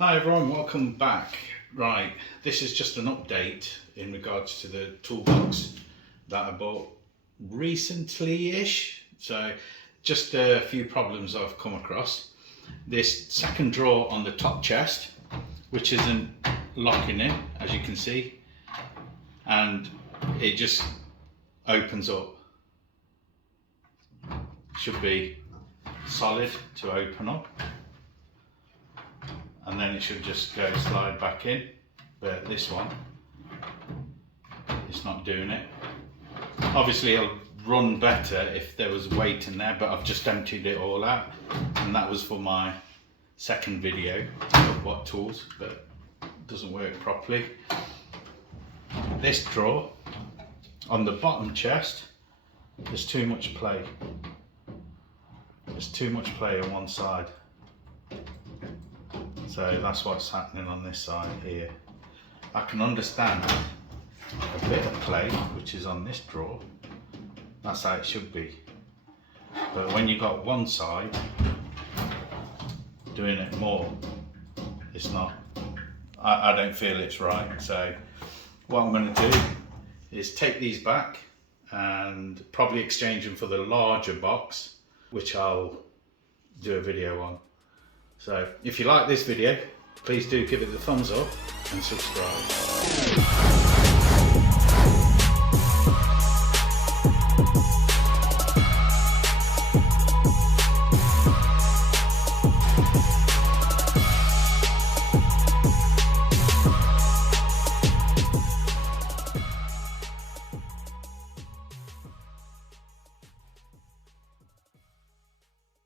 Hi everyone, welcome back. Right, this is just an update in regards to the toolbox that I bought recently-ish. So just a few problems I've come across. This second drawer on the top chest, which isn't locking in, as you can see, and it just opens up. Should be solid to open up, and then it should just go slide back in, but this one, it's not doing it. Obviously it'll run better if there was weight in there, but I've just emptied it all out, and that was for my second video of what tools, but it doesn't work properly. This drawer on the bottom chest, there's too much play. There's too much play on one side. So that's what's happening on this side here. I can understand a bit of play, which is on this drawer. That's how it should be. But when you've got one side doing it more, it's not, I don't feel it's right. So what I'm going to do is take these back and probably exchange them for the larger box, which I'll do a video on. So if you like this video, please do give it the thumbs up and subscribe.